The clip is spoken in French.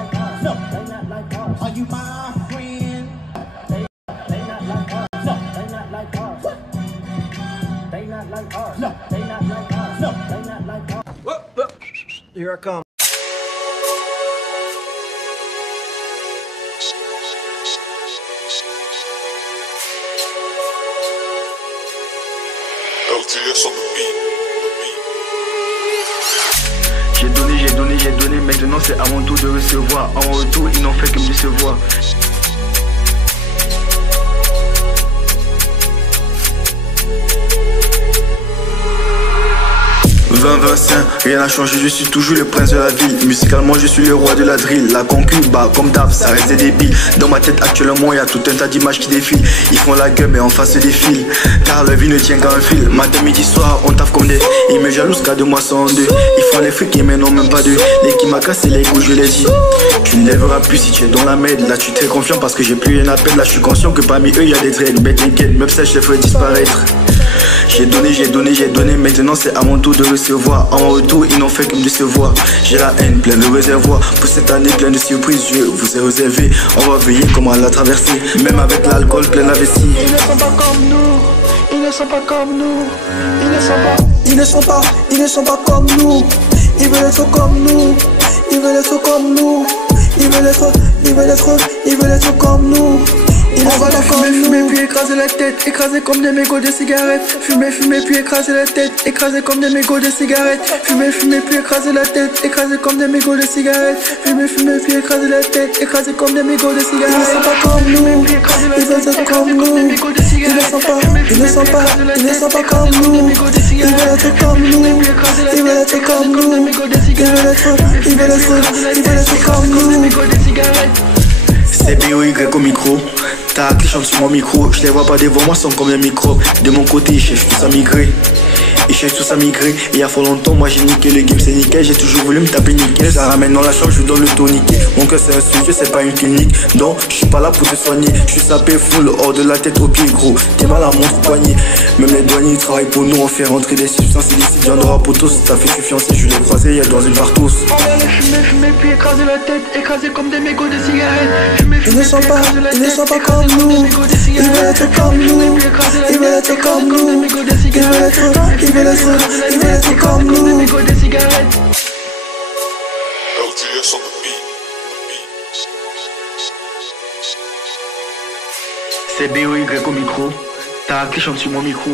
like us. No, they not like us. Are you my friend? They not like us. No, they not like us. They not like us. No, they not like us. No, they not like us. Whoop. Here I come. LTS on the beat. J'ai donné, maintenant c'est à mon tour de recevoir. En retour, ils n'ont fait que me décevoir. Rien n'a changé, je suis toujours le prince de la ville. Musicalement je suis le roi de la drill. La concu, bah comme d'hab, ça reste des débiles. Dans ma tête actuellement y'a tout un tas d'images qui défilent. Ils font la gueule mais en face se défilent. Car la vie ne tient qu'à un fil. Matin, midi, soir, on taffe comme des. Ils me jalousent qu'à 2 mois sans deux. Ils font les frics et mais non même pas deux. Les qui m'a cassé les couilles je les dis. Tu ne lèveras plus si tu es dans la merde. Là tu es très confiant parce que j'ai plus rien à perdre. Là je suis conscient que parmi eux y'a des traînes. Mais t'inquiète, même ça je les ferai disparaître. J'ai donné, maintenant c'est à mon tour de recevoir. En retour, ils n'ont fait que me décevoir. J'ai la haine, plein de réservoirs. Pour cette année, plein de surprises, je vous ai réservé. On va veiller comment la traverser. Même avec l'alcool, plein la vessie. Ils ne sont pas comme nous. Ils ne sont pas comme nous. Ils ne sont pas comme nous. Ils veulent être comme nous. Ils veulent être comme nous. Ils veulent être comme nous. On va la fumer puis écraser la tête, écraser comme des mégots de cigarettes. Fumer puis écraser la tête, écraser comme des mégots de cigarettes. Fumer puis écraser la tête, écraser comme des mégots de cigarettes. Fumer puis écraser la tête, écraser comme des mégots de cigarettes. Ils ne sont pas comme nous, ils veulent être comme nous. Ils ne sont pas comme nous. Ils veulent être comme nous, ils veulent être comme nous. Ils veulent être comme nous. C'est BOY au micro. Ta clé chante sur mon micro. Je les vois pas devant moi, sont comme un micro. De mon côté, ils cherchent tous à migrer. Et il y a fort longtemps, moi j'ai niqué le game, c'est nickel. J'ai toujours voulu me taper nickel. Ça ramène dans la chambre, je donne le tourniquet. Mon cœur c'est un studio, c'est pas une clinique. Donc je suis pas là pour te soigner. Je suis sapé full, hors de la tête aux pieds gros. T'es mal à montre poignet. Même les douaniers travaillent pour nous. On fait rentrer des substances illicites. Y'en aura pour tous. Ta fille, je suis fiancé, je l'ai croisé, y'a dans une partouze. On va les fumer puis écraser la tête, écraser comme des mégots de cigarettes. Ils ne sont pas comme nous. Ils veulent être comme nous. Ils veulent être comme nous. Ils veulent être comme nous. LTS on the beat. C'est BOY au micro. Ta clé chante sur mon micro.